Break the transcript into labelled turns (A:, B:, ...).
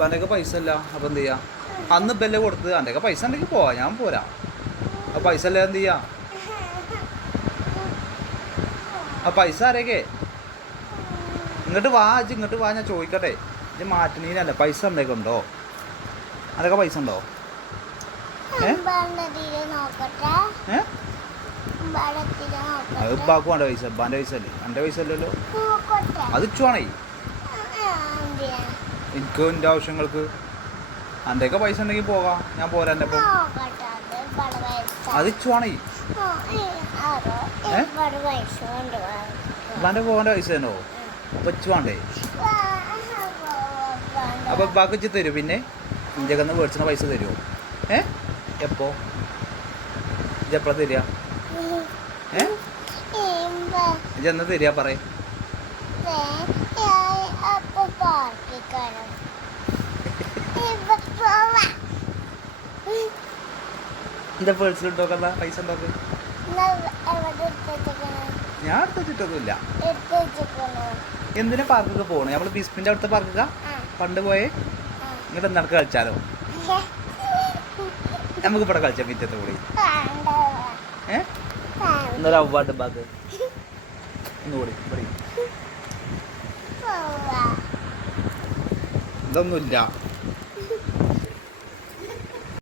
A: അപ്പാന്റെ പൈസ ഇല്ല. അപ്പം എന്ത് ചെയ്യാം? അന്ന് ബെല്ല കൊടുത്ത് എന്റെ പൈസ ഉണ്ടെങ്കിൽ പോവാം. ഞാൻ പോരാ. അപ്പം പൈസ അല്ലേ എന്ത് ചെയ്യാം? ആ പൈസ ആരേക്കേ? ഇങ്ങോട്ട് വാ അജി ഇങ്ങോട്ട് വാ ഞാൻ ചോദിക്കട്ടെ. ഇത് മാറ്റണീനല്ല? പൈസ എന്തൊക്കെ ഉണ്ടോ? അതൊക്കെ പൈസ ഉണ്ടോ? അത് ഇപ്പാക്ക് വേണ്ട പൈസ. ഇപ്പാന്റെ പൈസ അല്ലേ? എന്റെ പൈസ അല്ലല്ലോ. അത് ഇച്ചുവാണേ? എനിക്ക് എന്റെ ആവശ്യങ്ങൾക്ക് അന്റെയൊക്കെ പൈസ ഉണ്ടെങ്കിൽ പോകാം. ഞാൻ പോരാ
B: എന്റെ അത്
A: ഇച്ചുവാണേ. ഇപ്പാന്റെ
B: പോകാന്റെ പൈസ
A: തന്നോ? അപ്പം ഇച്ചു വേണ്ടേ
B: ആ, വേണ്ട.
A: അപ്പം ഇച്ച് തരും പിന്നെ? ഇന്ത്യയ്ക്ക് നിന്ന് മേടിച്ചിന് പൈസ തരുമോ ഏ? എപ്പോ? ഇത് എപ്പോഴാ തരിക? ഏ? ഇത് എന്നാ തരിക പറയേ
B: ദേ, ഞാൻ അപ്പൊ പാർക്കിൽ കാണും. ഇപ്പൊ പോവാ.
A: എന്റെ പേഴ്സിലിട്ടോക്കല്ല പൈസ ഉണ്ടോക്ക്? ഞാൻ അടുത്ത് വെച്ചിട്ടൊന്നുമില്ല. എന്തിനാ പാർക്കൊക്കെ പോണേ നമ്മൾ ബിസ്മിന്റെ അടുത്ത് പാർക്കൊക്കെ പണ്ട് പോയേ. ഇങ്ങോട്ട് നടക്ക് കളിച്ചാലോ നമുക്ക് ഇവിടെ കളിച്ചാൽ മിറ്റത്ത് കൂടി ഏ. എന്നൊരു അവ്വാട്ട് ബാഗ് ഒന്നുകൂടി. ഇതൊന്നുമില്ല